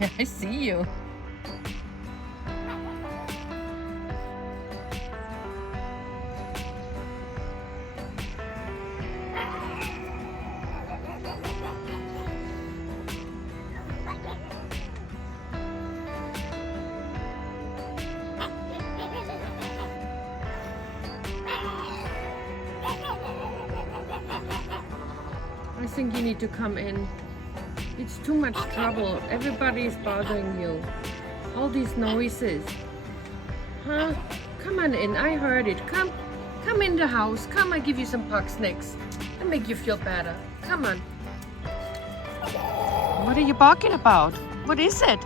I see you. I think you need to come in. It's too much trouble. Everybody is bothering you. All these noises. Huh? Come on in. I heard it. Come in the house. Come, I give you some pug snacks. And make you feel better. Come on. What are you barking about? What is it?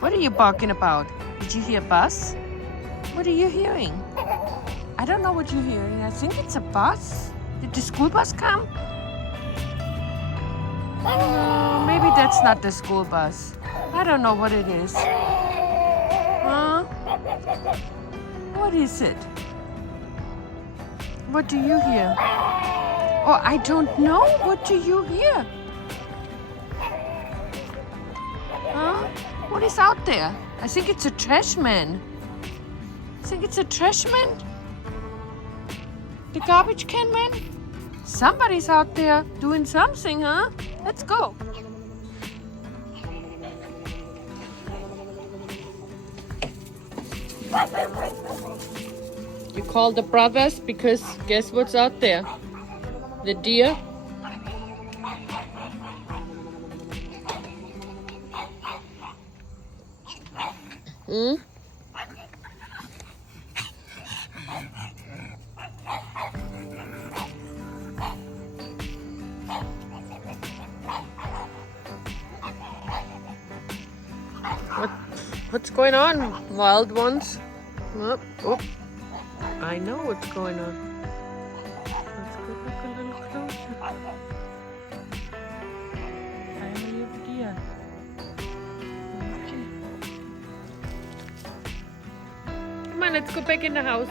What are you barking about? Did you hear a bus? What are you hearing? I don't know what you're hearing. I think it's a bus. Did the school bus come? Maybe that's not the school bus. I don't know what it is. Huh? What is it? What do you hear? Oh, I don't know. What do you hear? Huh? What is out there? I think it's a trash man. I think it's a trash man. The garbage can man? Somebody's out there doing something, huh? Let's go. You call the brothers because guess what's out there? The deer. Hmm? What's going on, wild ones? Oh, I know what's going on. Let's go look a little closer. Family of deer. Okay. Come on, let's go back in the house.